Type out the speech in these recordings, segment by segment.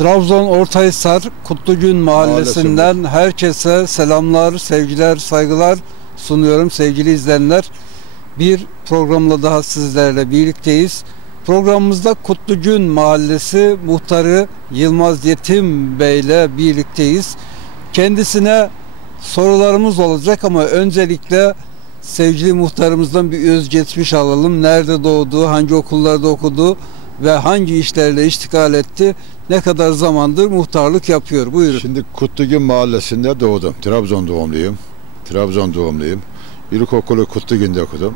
Trabzon Ortahisar Kutlugün Mahallesi'nden herkese selamlar, sevgiler, saygılar sunuyorum sevgili izleyenler. Bir programla daha sizlerle birlikteyiz. Programımızda Kutlugün Mahallesi muhtarı Yılmaz Yetim Bey ile birlikteyiz. Kendisine sorularımız olacak ama öncelikle sevgili muhtarımızdan bir özgeçmiş alalım. Nerede doğdu, hangi okullarda okudu ve hangi işlerle iştigal etti, ne kadar zamandır muhtarlık yapıyor. Buyurun. Şimdi Kutlugün Mahallesi'nde doğdum. Trabzon doğumluyum. Trabzon doğumluyum. İlkokulu Kutlugün'de okudum.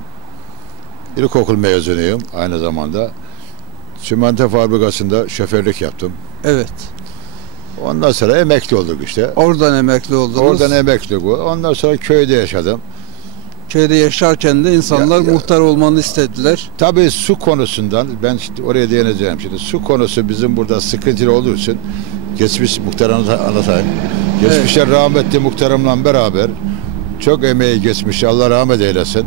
İlkokul mezunuyum aynı zamanda. Çimento fabrikasında şoförlük yaptım. Evet. Ondan sonra emekli olduk işte. Oradan emekli oldunuz. Oradan emekli bu. Ondan sonra köyde yaşadım. Köyde yaşarken de insanlar Ya- ya- muhtar olmanı istediler. Tabii su konusundan ben şimdi oraya değineceğim şimdi. Su konusu bizim burada sıkıntılı olduğu için geçmiş muhtarımı anlatayım. Geçmişte rahmetli muhtarımla beraber çok emeği geçmiş Allah rahmet eylesin.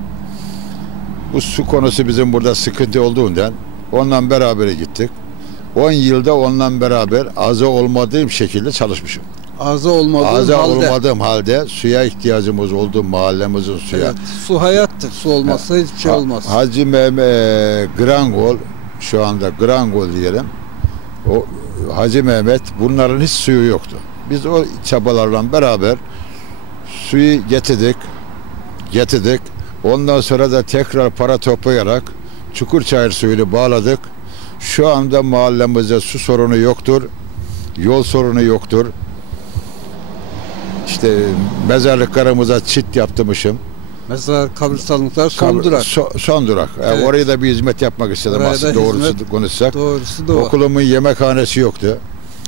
Bu su konusu bizim burada sıkıntı olduğundan onunla beraber gittik. 10 yılda onunla beraber azı olmadığım şekilde çalışmışım. Ağzı olmadığı Azı halde. olmadığım halde suya ihtiyacımız oldu mahallemizin suya. Evet, su hayattır. Su olmazsa hiçbir şey Ha- olmaz. Hacı Mehmet Grangol şu anda Grangol diyelim. O Hacı Mehmet bunların hiç suyu yoktu. Biz o çabalarla beraber suyu getirdik. Getirdik. Ondan sonra da tekrar para toplayarak Çukurçayır suyunu bağladık. Şu anda mahallemizde su sorunu yoktur. Yol sorunu yoktur. İşte mezarlıklarımıza çit yaptırmışım. Mesela kabristanlıklar son Kabr- durak. so- son durak. Yani Evet. oraya da bir hizmet yapmak istedim Oraya da aslında doğrusu hizmet- konuşsak. Doğrusu da o. Okulumun yemekhanesi yoktu.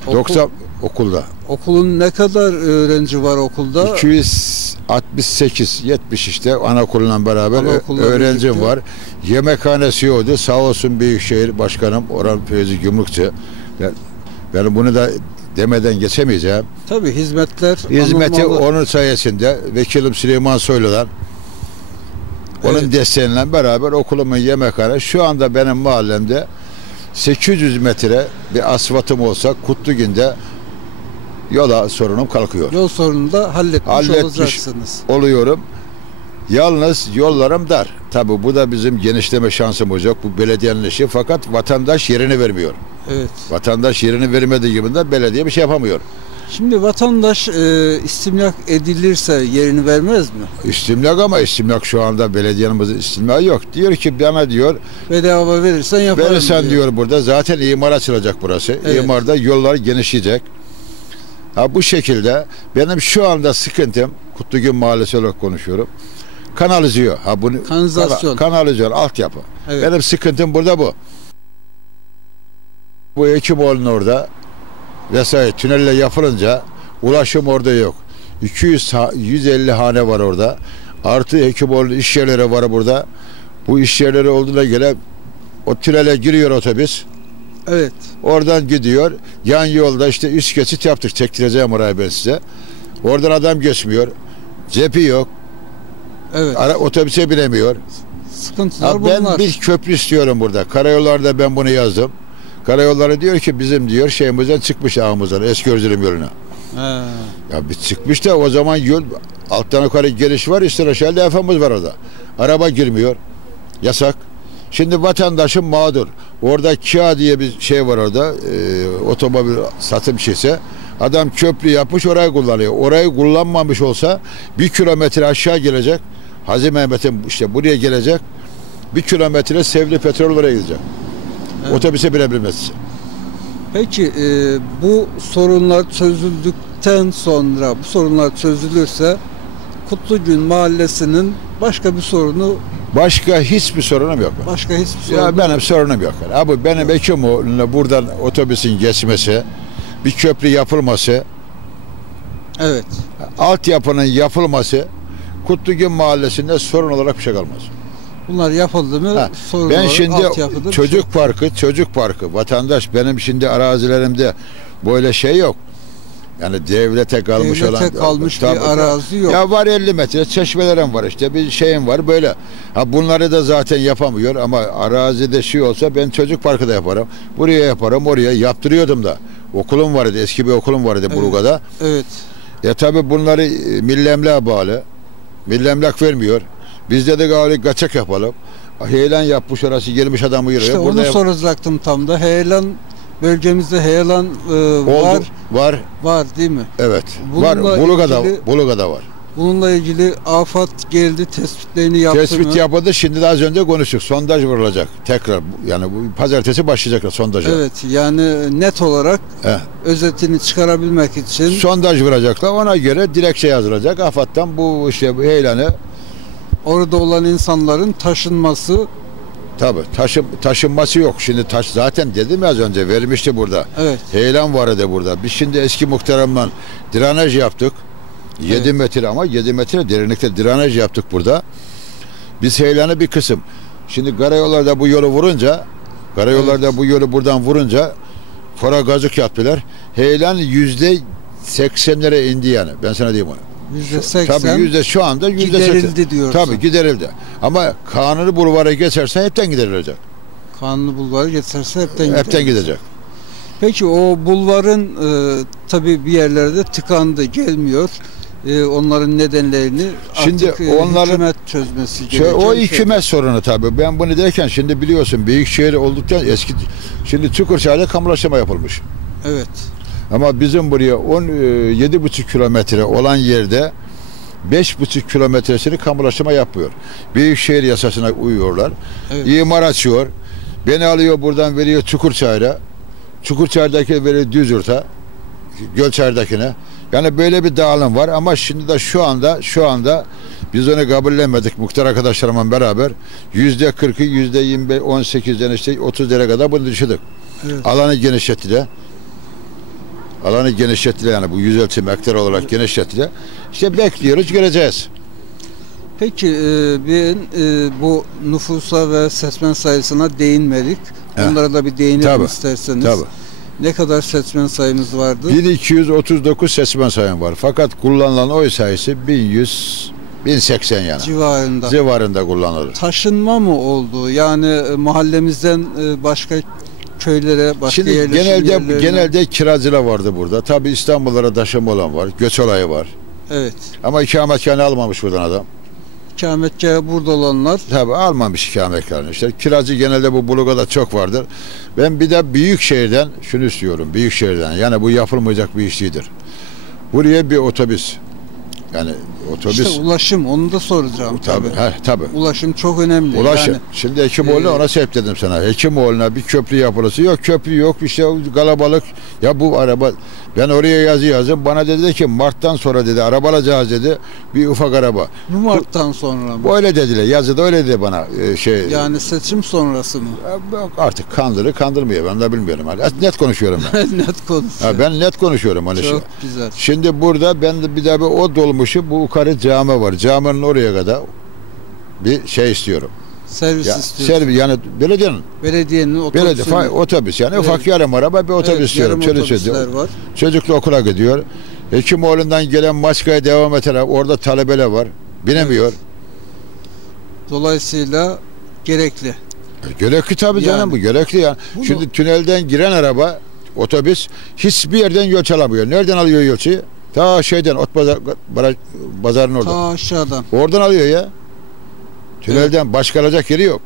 Okul- 90 okulda. Okulun ne kadar öğrenci var okulda? 268 70 işte anaokulundan beraber ö- Anaokulla öğrencim birlikte. var. Yemekhanesi yoktu. Sağ olsun Büyükşehir Başkanım Orhan Feyzi Gümrükçü. Ben, ben bunu da demeden geçemeyeceğim. Tabii hizmetler Hizmeti anılmalı. onun sayesinde vekilim Süleyman Soylu'dan onun Evet. desteğiyle beraber okulumun yemekhane şu anda benim mahallemde 800 metre bir asfaltım olsa Kutlugün'de yola sorunum kalkıyor. Yol sorununu da halletmiş, Halletmiş. olacaksınız. Oluyorum. Yalnız yollarım dar. Tabi bu da bizim genişleme şansım olacak. Bu belediyenin işi. Fakat vatandaş yerini vermiyor. Evet. Vatandaş yerini vermediği gibi de belediye bir şey yapamıyor. Şimdi vatandaş e, istimlak edilirse yerini vermez mi? İstimlak ama istimlak şu anda belediyenin istimlak yok. Diyor ki bana diyor Bedava verirsen yaparım verirsen diyor burada zaten imar açılacak burası. Evet. İmarda yollar genişleyecek. Ha bu şekilde benim şu anda sıkıntım Kutlugün Mahallesi olarak konuşuyorum. Kanalizasyon. Ha bunu Kanalizasyon. Kana- kanalizasyon altyapı. Evet. Benim sıkıntım burada bu. Bu Ekimoğlu'nun orada vesaire tünelle yapılınca ulaşım orada yok. 200 ha- 150 hane var orada. Artı Hekimoğlu iş yerleri var burada. Bu iş yerleri olduğuna göre o tünele giriyor otobüs. Evet. Oradan gidiyor. Yan yolda işte üst geçit yaptık. Çektireceğim orayı ben size. Oradan adam geçmiyor. Cepi yok. Evet. Ara, otobüse binemiyor. Sıkıntılar Ha, ben bunlar. bir köprü istiyorum burada. Karayollarda ben bunu yazdım. Karayolları diyor ki bizim diyor şeyimizden çıkmış ağımızdan eski Erzurum yoluna. He. Ya bir çıkmış da o zaman yol alttan yukarı giriş var üstten aşağı levhamız var orada. Araba girmiyor. Yasak. Şimdi vatandaşın mağdur. Orada KIA diye bir şey var orada. E, otomobil satım şeysi. Adam köprü yapmış orayı kullanıyor. Orayı kullanmamış olsa bir kilometre aşağı gelecek. Hazim Mehmet'in işte buraya gelecek. Bir kilometre Sevli petrol oraya gidecek. Evet. Otobüse binebilmesi. Peki e, bu sorunlar çözüldükten sonra bu sorunlar çözülürse Kutlugün Mahallesi'nin başka bir sorunu Başka hiçbir sorunum yok. başka hiçbir sorunu Ya benim sorunum yok. Abi benim Ekimoğlu'na buradan otobüsün geçmesi, bir köprü yapılması, Evet. altyapının yapılması Kutlugün Mahallesi'nde sorun olarak bir şey kalmaz. Bunlar yapıldı mı Ha, sorun ben olarak şimdi bir çocuk şey. parkı, çocuk parkı, vatandaş benim şimdi arazilerimde böyle şey yok. Yani devlete kalmış Devlete olan kalmış bir Tabii. arazi yok. Ya var 50 metre çeşmelerim var işte bir şeyim var böyle. Ha bunları da zaten yapamıyor ama arazide şey olsa ben çocuk parkı da yaparım. Buraya yaparım oraya yaptırıyordum da. Okulum vardı, eski bir okulum vardı Evet. Bulga'da. Evet. E tabi bunları e, milli bağlı. Milli emlak vermiyor. Biz de galiba kaçak yapalım. Heyelan yapmış orası gelmiş adamı yürüyor. İşte Burada onu yap- soracaktım tam da. Heyelan bölgemizde heyelan e, oldu. var. Var. Var değil mi? Evet. Bununla var. Bulga'da, ilgili- Bulga'da var. Bununla ilgili afat geldi tespitlerini yaptı Tespit mı? yapıldı. Şimdi de az önce konuştuk. Sondaj vurulacak. Tekrar. Yani bu pazartesi başlayacaklar sondaja. Evet yani net olarak He. özetini çıkarabilmek için Sondaj vuracaklar. Ona göre dilekçe yazılacak. AFAD'dan bu işte bu heyelanı orada olan insanların taşınması tabi taşım, taşınması yok. Şimdi taş zaten dedim ya az önce vermişti burada. evet Heyelan vardı burada. Biz şimdi eski muhteremden drenaj yaptık. 7 Evet. metre ama 7 metre derinlikte drenaj yaptık burada. Biz heyelanı bir kısım. Şimdi karayollarda bu yolu vurunca karayollarda bu yolu buradan vurunca fora gazık yaptılar. Heyelan yüzde 80'lere indi yani. Ben sana diyeyim onu. yüzde Tabii seksen yüzde şu anda yüzde giderildi diyorsun. Tabii giderildi. Ama kanunu bulvara geçerse hepten giderilecek. Kanunu bulvarı geçerse hepten gider. Hepten gidecek. Peki o bulvarın e, tabii bir yerlerde tıkandı gelmiyor. E, onların nedenlerini Şimdi artık e, onların- hükümet çözmesi Şey, gereken o şey. hükümet sorunu tabii. Ben bunu derken şimdi biliyorsun büyük şehir olduktan eski şimdi Çukurçay'da kamulaştırma yapılmış. Evet. Ama bizim buraya 10 e, kilometre olan yerde beş buçuk kilometresini kamulaştırma yapmıyor. Büyükşehir yasasına uyuyorlar. Evet. İmar açıyor. Beni alıyor buradan veriyor Çukurçay'da. Çukurçay'daki veriyor Düzurt'a. Gölçay'dakine. Yani böyle bir dağılım var ama şimdi de şu anda şu anda biz onu kabullenmedik muhtar arkadaşlarımla beraber. Yüzde 40'ı yüzde 25, 18'den işte 30'lara kadar bunu düşürdük. Evet. Alanı genişlettiler. Alanı genişlettiler yani bu yüz ölçüm hektar olarak genişlettiler. İşte bekliyoruz göreceğiz. Peki e, ben e, bu nüfusa ve seçmen sayısına değinmedik. Heh. Onlara da bir değinelim Tabii, isterseniz. Tabii. Ne kadar seçmen sayımız vardı? 1239 seçmen sayım var. Fakat kullanılan oy sayısı 1100 1080 yani. civarında. Civarında kullanılır. Taşınma mı oldu? Yani e, mahallemizden e, başka köylere, başka Şimdi yerleşim genelde yerlerine- genelde kiracılar vardı burada. Tabi İstanbullara taşıma olan var. Göç olayı var. Evet. Ama ikametgahını almamış buradan adam. İkametgahı burada olanlar Tabi almamış ikametgahını işte. Kiracı genelde bu Bulga'da çok vardır. Ben bir de büyük şehirden şunu istiyorum. Büyük şehirden. Yani bu yapılmayacak bir iş değildir. Buraya bir otobüs. Yani otobüs. işte ulaşım onu da soracağım tabi. tabii. tabi. Ulaşım çok önemli. Ulaşım. Yani Şimdi Hekimoğlu'na e, ona sebep dedim sana. Hekimoğlu'na bir köprü yapılması. Yok köprü yok bir şey kalabalık. Ya bu araba ben oraya yazı yazdım. Bana dedi ki Mart'tan sonra dedi araba alacağız dedi. Bir ufak araba. Mart'tan sonra mı? Böyle dediler. Yazıda öyle dedi bana. Ee, şey Yani seçim sonrası mı? Artık kandırır kandırmıyor ben de bilmiyorum. Hani net konuşuyorum ben. Net konuşuyor. Ha, ben net konuşuyorum hani. Çok Şimdi, güzel. şimdi burada ben de bir daha bir o dolmuşu bu yukarı cami var. Caminin oraya kadar bir şey istiyorum. Servis Ya, istiyorsun. servis yani belediyenin Belediyenin Belediye, otobüsü. fa- otobüs yani Evet. ufak yarım araba bir otobüs evet, istiyorum. yarım Çocuk, otobüsler çocuk, var. çocukla okula gidiyor. Hekimoğlu'ndan gelen Maçka'ya devam eden orada talebeler var. Binemiyor. Dolayısıyla gerekli. Gerekli tabii canım Yani. bu gerekli ya. Bunu- Şimdi tünelden giren araba otobüs hiçbir yerden yol çalamıyor. Nereden alıyor yolcuyu? Ta şeyden ot pazar, baraj, pazarın orada. Ta aşağıdan. Oradan alıyor ya. Tünelden başka alacak yeri yok.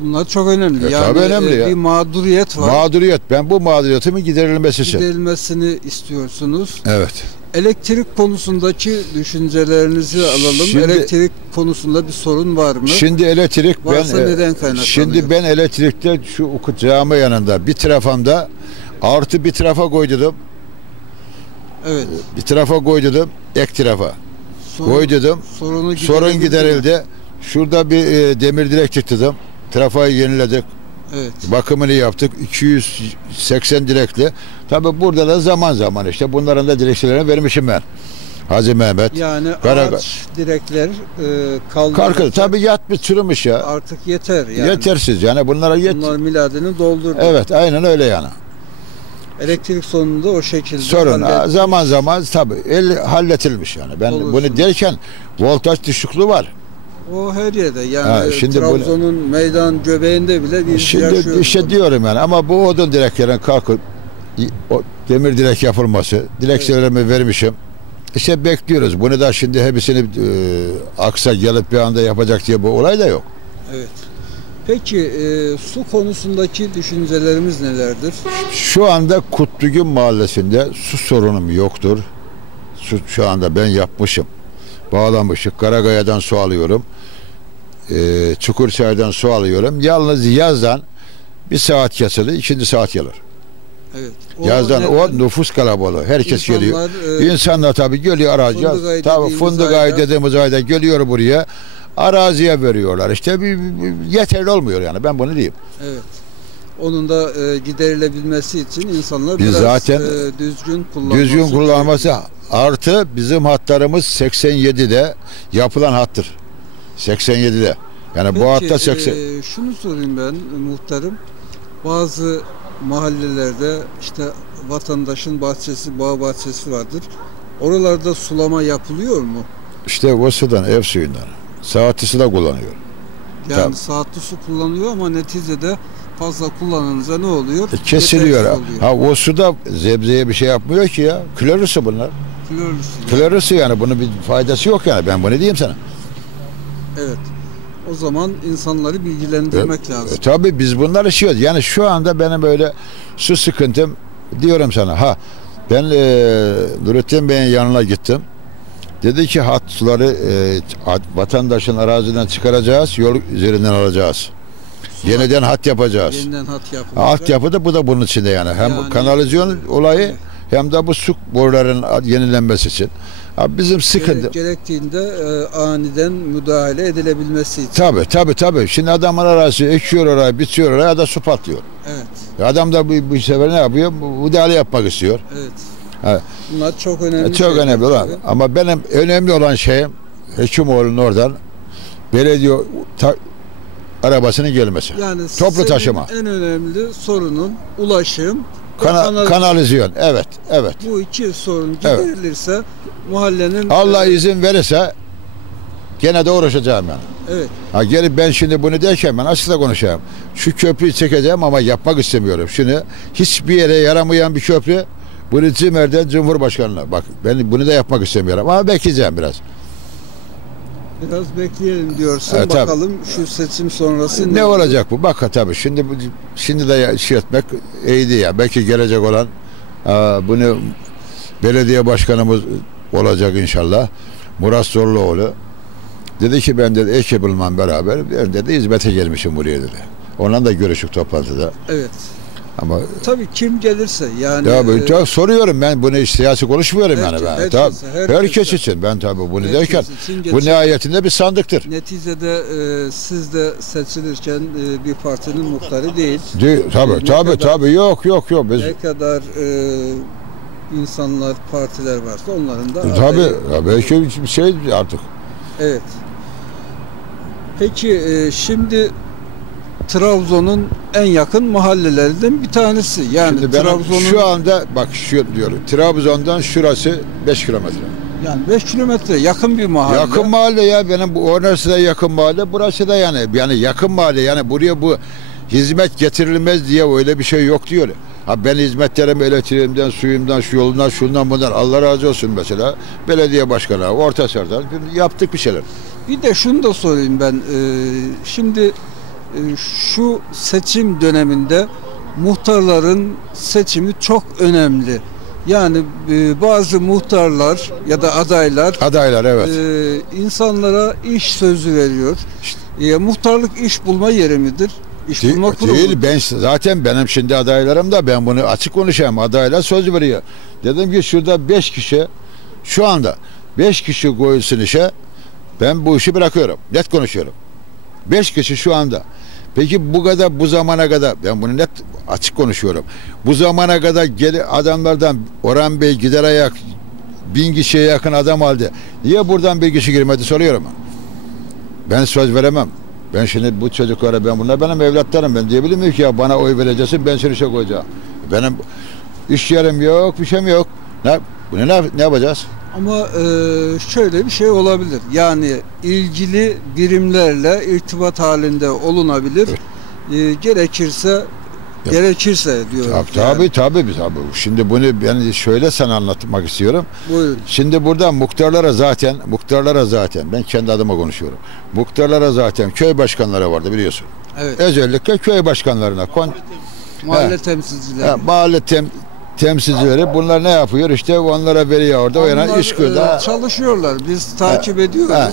Bunlar çok önemli. E, yani tabii önemli e, ya. bir mağduriyet var. Mağduriyet. Ben bu mağduriyetimin giderilmesi için. Giderilmesini istiyorsunuz. Evet. Elektrik konusundaki düşüncelerinizi alalım. Şimdi- Elektrik konusunda bir sorun var mı? Şimdi elektrik Varsa ben neden kaynaklanıyor? Şimdi ben elektrikte şu cami yanında bir trafamda artı bir trafa koydum. evet. Bir trafa koydum. Ek trafa. Sorun, Koydum. sorunu Sorun giderildi mi? Şurada bir e, demir direk çıktım. Trafayı yeniledik. Evet. Bakımını yaptık. 280 direkli. Tabi burada da zaman zaman işte bunların da direksiyonlarını vermişim ben. Hacı Mehmet. Yani Kara- ağaç direkler e, kaldırılacak. Karkı tabi yatmış çürümüş ya. Artık yeter yani. Yetersiz yani bunlara yet. Bunlar miladını doldurdu. Evet aynen öyle yani. Elektrik sorunu da o şekilde. Sorun zaman zaman tabi el halletilmiş yani. Ben Olursun. bunu derken voltaj düşüklüğü var. O her yerde yani Ha, şimdi bu- Trabzon'un meydan göbeğinde bile biz Şimdi yaşıyoruz. işte bunu. diyorum yani ama bu odun direklerin kalkıp o demir direk yapılması. Dilekçelerimi vermişim. İşte bekliyoruz. Bunu da şimdi hepsini e, aksa gelip bir anda yapacak diye bu olay da yok. Evet. Peki e, su konusundaki düşüncelerimiz nelerdir? Şu anda Kutlugün Mahallesi'nde su sorunum yoktur. Su şu anda ben yapmışım. Bağlamışım. Karagaya'dan su alıyorum. Ee, Çukurçay'dan su alıyorum. Yalnız yazdan bir saat kesilir, ikinci saat gelir. Evet. yazdan neden? o nüfus kalabalığı. Herkes geliyor. İnsanlar, e, İnsanlar tabii geliyor araziye. Tabii fındık ayı dediğimiz ayda geliyor buraya. Araziye veriyorlar. İşte bir, bir- yeterli olmuyor yani. Ben bunu diyeyim. Evet. Onun da e, giderilebilmesi için insanlar Biz biraz zaten e, düzgün kullanması Düzgün kullanması gerekiyor. artı bizim hatlarımız 87'de yapılan hattır. 87'de. Yani bu Peki, hatta 80 e, şunu sorayım ben muhtarım. Bazı mahallelerde işte vatandaşın bahçesi, bağ bahçesi vardır. Oralarda sulama yapılıyor mu? işte o sudan ev suyundan. Saatisi de kullanıyor. Yani Tabii. saatli su kullanıyor ama neticede fazla kullanınca ne oluyor? E, kesiliyor. Yetersiz oluyor. Ha o suda zebzeye bir şey yapmıyor ki ya. Klorür su bunlar. Klorlu su. Klorür su yani bunun bir faydası yok yani. Ben bunu diyeyim sana. Evet. O zaman insanları bilgilendirmek lazım. E, tabii biz bunlar işiyoruz. Yani şu anda benim böyle su sıkıntım diyorum sana. Ha ben e, Nurettin Bey'in yanına gittim. Dedi ki hat suları e, vatandaşın araziden çıkaracağız, yol üzerinden alacağız. Yeniden hat yapacağız. Yeniden hat yapılacak. Hat yapı da bu da bunun içinde yani. Hem Yani- kanalizasyon olayı Evet. hem de bu su boruların yenilenmesi için. Ha, bizim sıkıntı. Gere- gerektiğinde e, aniden müdahale edilebilmesi için. Tabii tabii tabii. Şimdi adamın arası ekiyor oraya, bitiyor oraya da su patlıyor. Evet. Adam da bu, bu sefer ne yapıyor? Müdahale yapmak istiyor. Evet. Evet. Bunlar çok önemli. E, Çok şeyler önemli olan. tabii. Ama benim önemli olan şeyim Hekimoğlu'nun oradan belediye ta- arabasının gelmesi. Yani Toplu taşıma. En önemli sorunun ulaşım. Kana- kanal- kanalizasyon. Evet, evet. Bu iki sorun Evet. giderilirse mahallenin Allah e, izin verirse gene de uğraşacağım yani. Evet. Ha gelip ben şimdi bunu derken ben açıkça konuşayım. Şu köprüyü çekeceğim ama yapmak istemiyorum. Şunu hiçbir yere yaramayan bir köprü. Bunu Cimer'den Cumhurbaşkanı'na. Bak ben bunu da yapmak istemiyorum ama bekleyeceğim biraz. Biraz bekleyelim diyorsun. Tabii. Bakalım şu seçim sonrası Ne olacak bu? Bak tabii şimdi şimdi de şey etmek iyiydi ya. Belki gelecek olan aa, bunu belediye başkanımız olacak inşallah. Murat Zorluoğlu. Dedi ki ben dedi ekibimle beraber ben dedi hizmete gelmişim buraya dedi. Onunla da görüştük toplantıda. Evet. Ama Tabii kim gelirse yani. ya, e, tabii soruyorum ben bunu hiç siyasi konuşmuyorum yani Herkes- ben. herkes- Tabii, herkes- herkes için ben tabii bunu herkes derken bu nihayetinde bir sandıktır. Neticede e, siz de seçilirken e, bir partinin muhtarı değil. De, tabii Ne tabii kadar- tabii yok yok yok biz Ne kadar e, insanlar, partiler varsa onların da tabii adayı. ya belki bir şey artık. Evet. Peki e, şimdi Trabzon'un en yakın mahallelerinden bir tanesi. Yani Şimdi Trabzon'un şu anda bak şu diyorum. Trabzon'dan şurası 5 kilometre. yani 5 kilometre yakın bir mahalle. Yakın mahalle ya benim bu orası da yakın mahalle, burası da yani yani yakın mahalle yani buraya bu hizmet getirilmez diye öyle bir şey yok diyor. Ha ben hizmetlerimi elektriğimden, suyumdan, şu yolundan, şundan bundan Allah razı olsun mesela. Belediye başkanı, orta sardan yaptık bir şeyler. Bir de şunu da sorayım ben. E, şimdi şu seçim döneminde muhtarların seçimi çok önemli. Yani e, bazı muhtarlar ya da adaylar Adaylar evet. e, insanlara iş sözü veriyor. E, muhtarlık iş bulma yeri midir? İş Değil, bulma kurumu. değil ben zaten benim şimdi adaylarım da ben bunu açık konuşayım adaylar söz veriyor. Dedim ki şurada beş kişi şu anda beş kişi koyulsun işe ben bu işi bırakıyorum. Net konuşuyorum. Beş kişi şu anda. Peki bu kadar bu zamana kadar ben bunu net açık konuşuyorum. Bu zamana kadar geli adamlardan Orhan Bey gider ayak bin kişiye yakın adam aldı. Niye buradan bir kişi girmedi soruyorum. Ben söz veremem. Ben şimdi bu çocuklara ben bunlar benim evlatlarım ben diyebilir miyim ki ya bana oy vereceksin ben seni işe koyacağım. Benim iş yerim yok bir şeyim yok. Ne, bunu ne, ne yapacağız? Ama e, şöyle bir şey olabilir. Yani ilgili birimlerle irtibat halinde olunabilir. E, gerekirse Gerekirse diyorum. Tabii tabii tabii abi. Şimdi bunu ben şöyle sana anlatmak istiyorum. Buyurun. Şimdi burada muhtarlara zaten muhtarlara zaten ben kendi adıma konuşuyorum. Muhtarlara zaten köy başkanları vardı biliyorsun. Evet. Özellikle köy başkanlarına kon Mahalle temsilcileri. ha, mahalle tem, temsilcileri bunlar ne yapıyor? İşte onlara veriyor orada Onlar, iş kurda. e, çalışıyorlar. Biz takip ediyoruz. ha.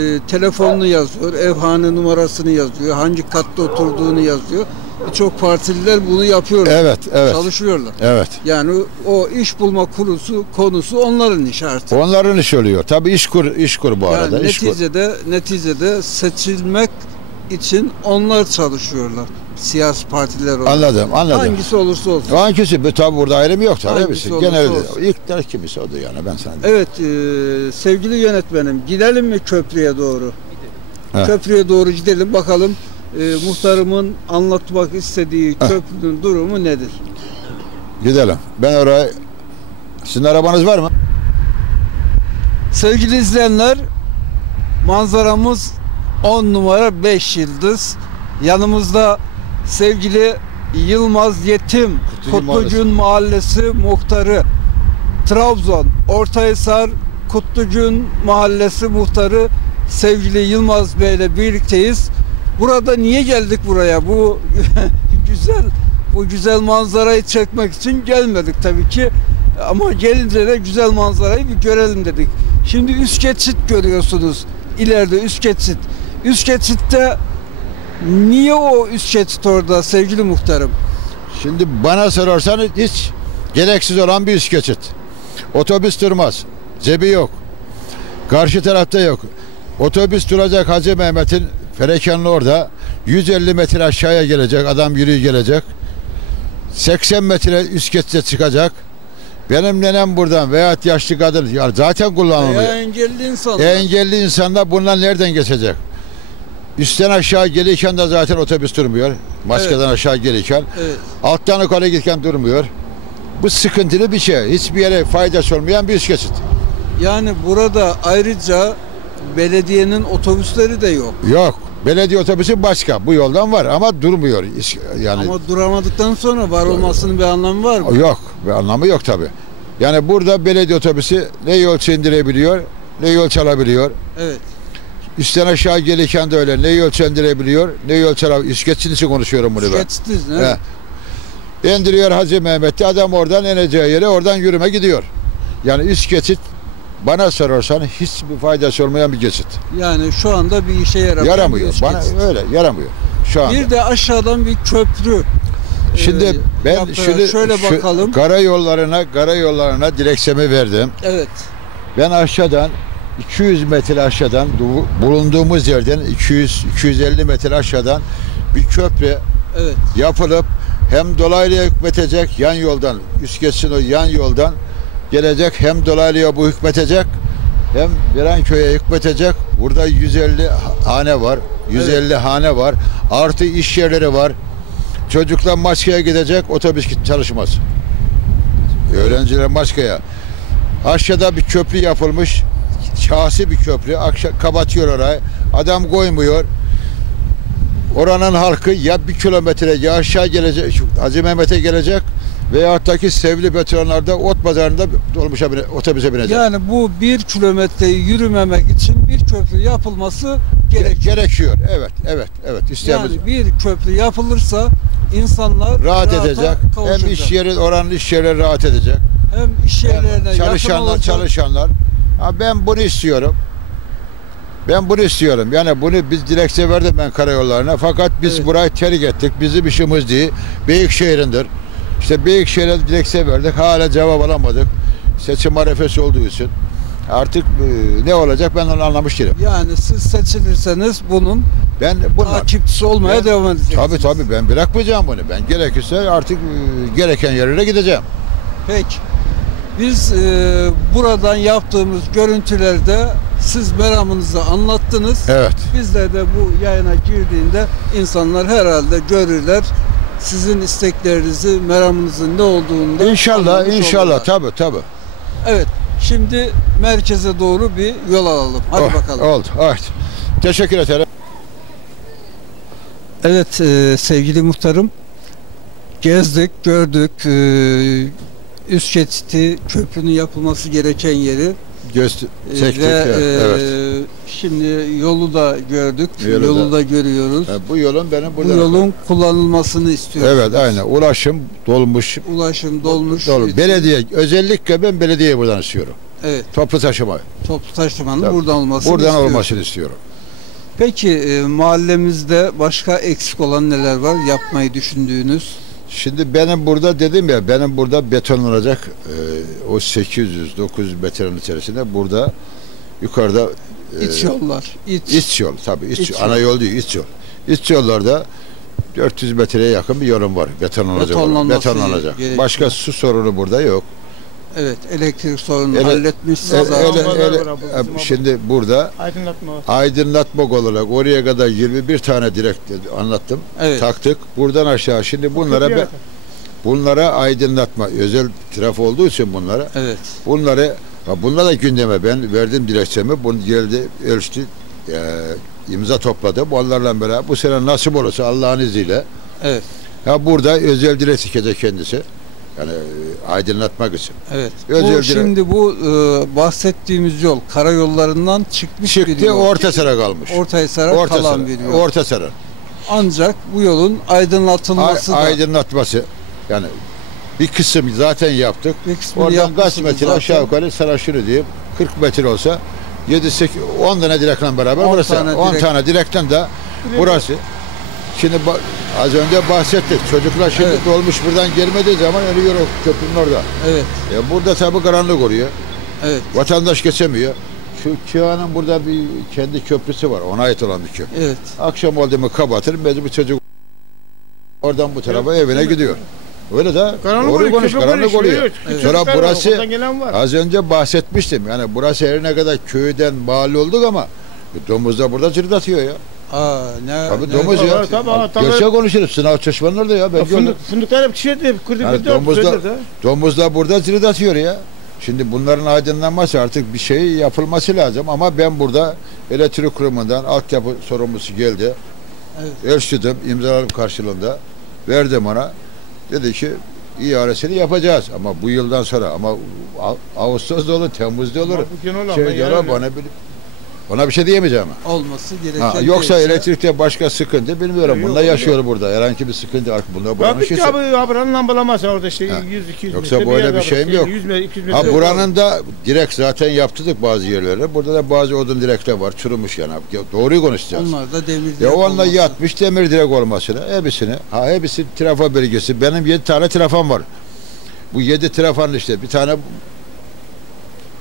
E, telefonunu yazıyor, evhane numarasını yazıyor, hangi katta oturduğunu yazıyor. Birçok partililer bunu yapıyorlar. Evet, evet. Çalışıyorlar. Evet. Yani o iş bulma kurusu konusu onların işi artık. Onların iş oluyor. Tabii iş kur iş kur bu arada. yani iş kur. neticede neticede seçilmek için onlar çalışıyorlar. Siyasi partiler olarak. Anladım, anladım. Hangisi olursa olsun. Hangisi? Tabi burada ayrım yok tabii. Hangisi olursa Genel olsun. ilk der kimisi odur yani ben sana. Evet e, sevgili yönetmenim gidelim mi köprüye doğru? He. Köprüye doğru gidelim bakalım e, muhtarımın anlatmak istediği köprünün durumu nedir? Gidelim. Ben oraya sizin arabanız var mı? Sevgili izleyenler manzaramız 10 numara 5 yıldız. Yanımızda sevgili Yılmaz Yetim Kutlucun Kutlucun Mahallesi muhtarı Trabzon Ortahisar Kutlucun Mahallesi muhtarı sevgili Yılmaz Bey ile birlikteyiz. Burada niye geldik buraya? Bu güzel bu güzel manzarayı çekmek için gelmedik tabii ki. Ama gelince de güzel manzarayı bir görelim dedik. Şimdi üst geçit görüyorsunuz. İleride üst geçit. Üst geçitte niye o üst geçit orada sevgili muhtarım? Şimdi bana sorarsanız hiç gereksiz olan bir üst geçit. Otobüs durmaz. Cebi yok. Karşı tarafta yok. Otobüs duracak Hacı Mehmet'in Ferekenli orada. 150 metre aşağıya gelecek. Adam yürüyü gelecek. 80 metre üst geçite çıkacak. Benim nenem buradan veyahut yaşlı kadın ya zaten kullanılmıyor. Veya engelli insanlar. Engelli insanlar bundan nereden geçecek? Üstten aşağı gelirken de zaten otobüs durmuyor. Maskeden Evet. aşağı gelirken. Evet. Alttan yukarı gelirken durmuyor. Bu sıkıntılı bir şey. Hiçbir yere faydası olmayan bir üst geçit. Yani burada ayrıca belediyenin otobüsleri de yok. Yok. Belediye otobüsü başka. Bu yoldan var ama durmuyor. Yani Ama duramadıktan sonra var olmasının bir anlamı var mı? yok. Bir anlamı yok tabi. Yani burada belediye otobüsü ne yol çindirebiliyor ne yol çalabiliyor. Evet. Üstten aşağı gelirken de öyle. Ne yol çendirebiliyor, ne yol çalabiliyor. İş geçidi için konuşuyorum bunu ben. Geçtiniz ne? He. İndiriyor Hacı Mehmet'i. Adam oradan ineceği yere oradan yürüme gidiyor. Yani üst geçit bana sorarsan hiçbir faydası olmayan bir geçit. Yani şu anda bir işe yaramıyor. Yaramıyor. Bana geçit. öyle yaramıyor. Şu anda. Bir de aşağıdan bir köprü. Şimdi e, ben yaptılar. şöyle, şöyle şu bakalım. karayollarına karayollarına direksemi verdim. Evet. Ben aşağıdan 200 metre aşağıdan du- bulunduğumuz yerden 200 250 metre aşağıdan bir köprü Evet. yapılıp hem dolaylıya hükmetecek yan yoldan üst geçsin o yan yoldan gelecek hem dolaylıya bu hükmetecek hem Virenköy'e hükmetecek. Burada 150 hane var. 150 hane var. Artı iş yerleri var. Çocuklar Maçka'ya gidecek otobüs çalışmaz. Öğrenciler Maçka'ya. Aşağıda bir köprü yapılmış. Şahsi bir köprü. Akşam kapatıyor orayı. Adam koymuyor. Oranın halkı ya bir kilometre ya aşağı gelecek, Hacı Mehmet'e gelecek veyahut da ki Sevli Betonlar'da ot pazarında dolmuşa bine, otobüse binecek. Yani bu bir kilometreyi yürümemek için bir köprü yapılması gerek. Gerekiyor. Evet, evet, evet. İsteğimiz Yani bir köprü yapılırsa insanlar rahat edecek. kavuşacak. Hem iş yeri, oranın iş yerleri rahat edecek. hem iş yerlerine yakın çalışanlar, olacak. çalışanlar. Ha ben bunu istiyorum. Ben bunu istiyorum. Yani bunu biz dilekçe verdim ben karayollarına. Fakat biz Evet. burayı terk ettik. Bizim işimiz değil. Büyükşehir'indir. İşte Büyükşehir'e dilekçe verdik. Hala cevap alamadık. Seçim arefesi olduğu için. Artık e, ne olacak ben onu anlamış değilim. Yani siz seçilirseniz bunun Ben bunlar... takipçisi olmaya Ben- devam edeceksiniz. Tabii tabii ben bırakmayacağım bunu. Ben gerekirse artık e, gereken yerlere gideceğim. Peki. Biz e, buradan yaptığımız görüntülerde siz meramınızı anlattınız. Evet. Bizler de bu yayına girdiğinde insanlar herhalde görürler. Sizin isteklerinizi, meramınızın ne olduğunu da İnşallah, inşallah. Tabii tabii. Evet. Şimdi merkeze doğru bir yol alalım. Hadi Oh, bakalım. Oldu. Evet. Teşekkür ederim. Evet e, sevgili muhtarım. gezdik, gördük. Ee, üst geçiti köprünün yapılması gereken yeri Göster Ee, çektik. ve ya, e, evet. şimdi yolu da gördük, Yolu yolu, da- da, görüyoruz. Ha, bu yolun benim Bu burada. yolun kullanılmasını istiyoruz. Evet aynen. Ulaşım dolmuş. Ulaşım dolmuş. Dolu. Belediye özellikle ben belediye buradan istiyorum. Evet, Toplu taşıma. toplu taşımanın Tabii. buradan olmasını Buradan istiyoruz. olmasını istiyorum. Peki e, mahallemizde başka eksik olan neler var yapmayı düşündüğünüz? Şimdi benim burada dedim ya benim burada betonlanacak e, o 800 900 metrenin içerisinde burada yukarıda e, İç yollar, iç. iç yol tabii iç, İç yol. ana yol değil iç yol. İç yollarda 400 metreye yakın bir yolum var. Betonlanacak. olan. Betonlanması Betonlanacak. gerekiyor. Başka su sorunu burada yok. Evet, elektrik sorununu Ele- halletmişsiniz ele- ele- var bu e, bizim şimdi burada Aydınlatma aydınlatmak olarak oraya kadar 21 tane direkt anlattım. Evet. Taktık. Buradan aşağı şimdi bunlara ben, bunlara aydınlatma özel trafo olduğu için bunlara Evet. bunları ha bunlar da gündeme ben verdim dilekçemi. Bunu geldi ölçtü e, imza topladım. Onlarla beraber bu sene nasip olursa Allah'ın izniyle Evet. ha burada özel direk dikecek kendisi. Yani e, aydınlatmak için. Evet. Özel bu şimdi bu e, bahsettiğimiz yol karayollarından çıkmış bir Çıktı yol. orta sıra kalmış. Orta sıra Orta kalan sıra. bir yol. Orta sıra. Ancak bu yolun aydınlatılması da Ay- aydınlatması yani bir kısım zaten yaptık. bir Oradan kaç metre zaten. aşağı yukarı sana şunu diyeyim 40 metre olsa 7 8 10 tane direkle beraber 10 burası. tane 10 direk. tane direkten de burası. Şimdi az önce bahsettik. Çocuklar şimdi Evet. dolmuş buradan gelmediği zaman ölüyor o köprünün orada. Evet. E burada tabii karanlık oluyor. Evet. Vatandaş geçemiyor. Şu Kia'nın burada bir kendi köprüsü var. Ona ait olan bir köprü. Evet. Akşam oldu mu kapatır mecbur çocuk oradan bu tarafa evine gidiyor. Öyle de Karanlık doğru oluyor, konuş karanlık konuşuyor, oluyor. evet. Evet. Sonra burası az önce bahsetmiştim. Yani burası her ne kadar köyden mahalle olduk ama domuz da burada cırdatıyor ya. Aa, ne, Tabii ne- domuz ya. Tabii, tabii, tabii. Gerçek konuşuruz. Sınav çeşmenin orada ya. Ben. Fındık, fındıklar hep çiğdi, hep kırdı Yani. Domuz da burada cırdatıyor ya. Şimdi bunların aydınlanması artık bir şey yapılması lazım ama ben burada elektrik kurumundan altyapı sorumlusu geldi. Evet. Ölçtüm imzalarım karşılığında. Verdim ona. Dedi ki ihalesini yapacağız ama bu yıldan sonra ama Ağustos'da olur, Temmuz'da olur. Şey yani- bana bir ona bir şey diyemeyeceğim. olması gereken Ha, yoksa değilse- elektrikte başka sıkıntı bilmiyorum. Yok, Bunda yok. yaşıyor burada. Herhangi bir sıkıntı. Bunda Ya buranın şeysi. abi abiranın lambalamaz orada işte Ha. 100 200 Yoksa metre böyle yer bir var. şeyim Şey, yok. 100 metre 200 metre. Ha buranın da direkt zaten yaptırdık bazı yerlere. Burada da bazı odun direkler var. Çürümüş yani. Ya Doğruyu konuşacağız. Onlar da demir Ya direk onunla olması. yatmış demir direk olmasını hepsini ha hepsi trafo bölgesi benim yedi tane trafam var bu yedi trafanın işte bir tane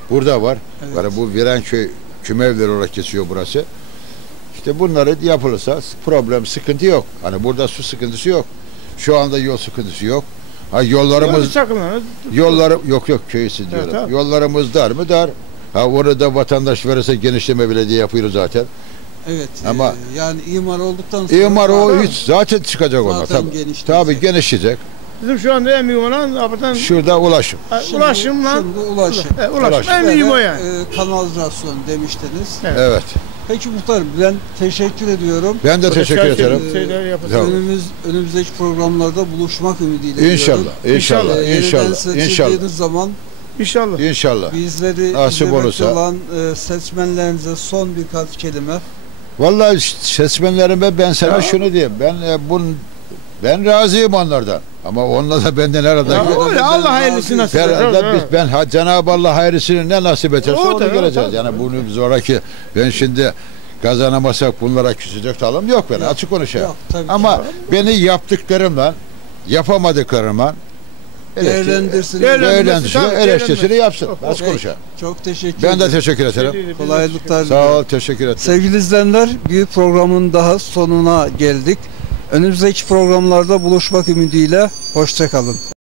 burada var Evet. yani bu Virenköy kümevleri olarak geçiyor burası işte bunları yapılırsa problem sıkıntı yok hani burada su sıkıntısı yok şu anda yol sıkıntısı yok ha yollarımız yolları yok yok köy için diyorum tamam. yollarımız dar mı dar ha orada vatandaş verirse genişleme belediye yapıyoruz zaten Evet. Ama- e, yani imar olduktan sonra İmar o zaten- hiç zaten çıkacak ona Zaten tabii. genişleyecek. Tabii genişleyecek. Bizim şu anda en büyük olan abidan Şurada ulaşım. Ha, ulaşım lan. Şimdi ulaşım. E, ulaşım. Ulaşım. En büyük o yani. e, kanalizasyon demiştiniz. Evet. Evet. Peki muhtarım ben teşekkür ediyorum. Ben de teşekkür çarşı ederim. Tamam. Önümüz önümüzdeki programlarda buluşmak ümidiyle İnşallah, diyorum. inşallah, E, yeniden inşallah, inşallah, zaman İnşallah. inşallah. bizleri Nasip olursa. olan e, seçmenlerinize son birkaç kelime. Vallahi seçmenlerime ben sana Ya. şunu diyeyim. Ben e, bun ben razıyım onlardan. Ama onlar da benden arada. Ya öyle ben Allah razıyım. hayırlısı nasip eder. Biz ben ha, Cenab-ı Allah hayırlısını ne nasip ederse onu da, göreceğiz. tabii. Yani bunu zoraki ben şimdi kazanamasak bunlara küsecek talım yok ben Yok. açık konuşayım. Yok tabii ki. Ama beni yaptıklarımla yapamadıklarıma değerlendirsin. Değerlendirsin, tabii, eleştirisini yapsın. Açık Peki, konuşayım. Çok teşekkür Ben de ederim. teşekkür ederim. Kolaylıklar Sağ ol, teşekkür ederim. Sevgili izleyenler bir programın daha sonuna geldik. Önümüzdeki programlarda buluşmak ümidiyle hoşçakalın.